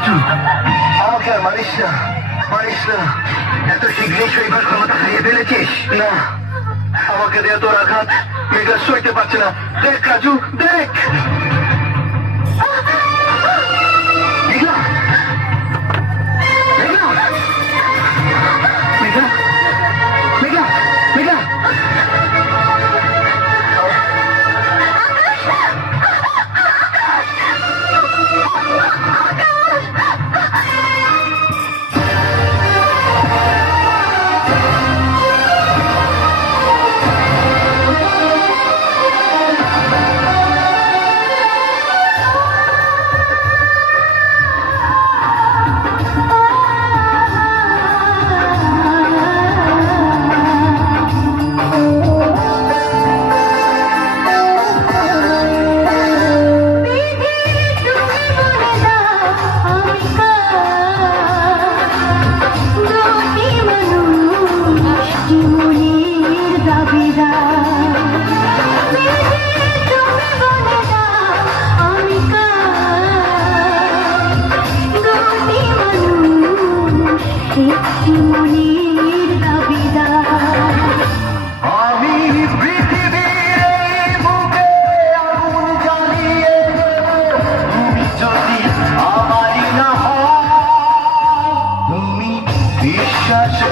নাকি আমাকে আর মারিস না মারিস না। এত শীঘ্রই শৈবার ক্ষমতা হারিয়ে ফেলেছিস? না। আমাকে দেয়া তোর আঘাত মেঘা সইতে পারছে না। দেখ, রাজু, দেখ।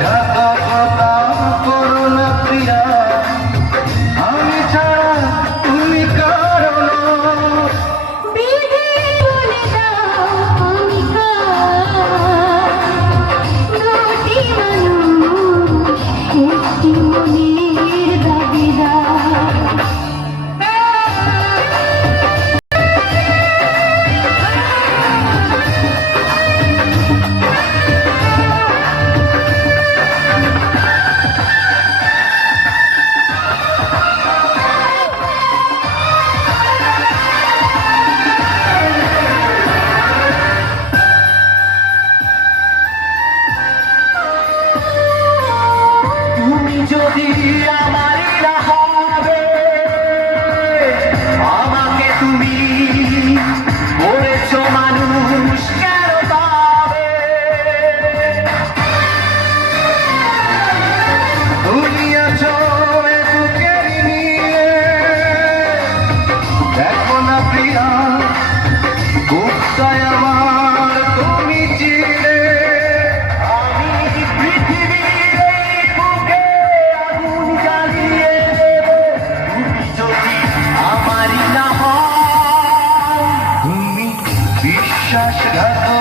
Yeah, Shashadha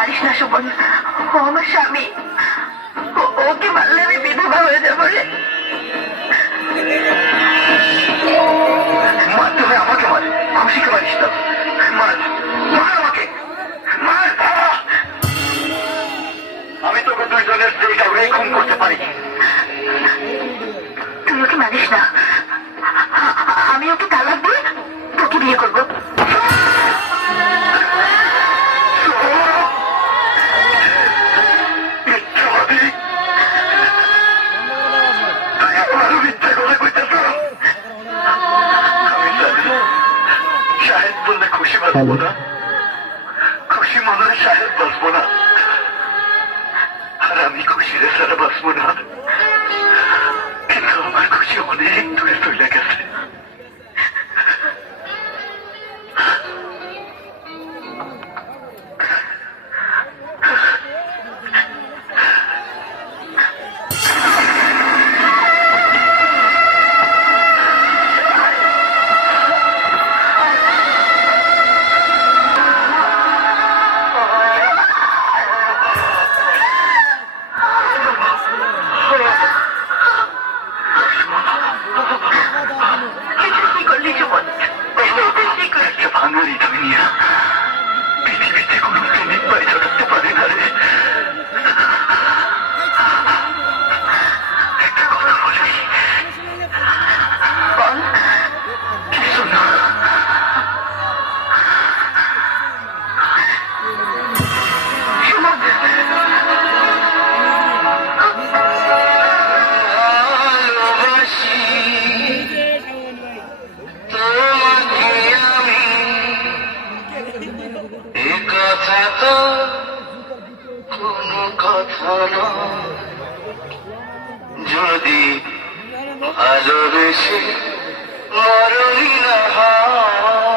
মারিস না সুমন। ও আমার স্বামী। ওকে মারলে আমি বিধবা হয়ে যাব রে। মারতে হয় আমাকে মার। খুশিকে মারিস না মার বললে খুশি বাঁচবো না? খুশি মনে হয় শাহেদ বাঁচবো না। আর আমি খুশি রে সারা বাঁচবো না। কিন্তু আমার খুশি অনেক দূরে চলে গেছে। যদি ভালোবেসে মরণই না হয়।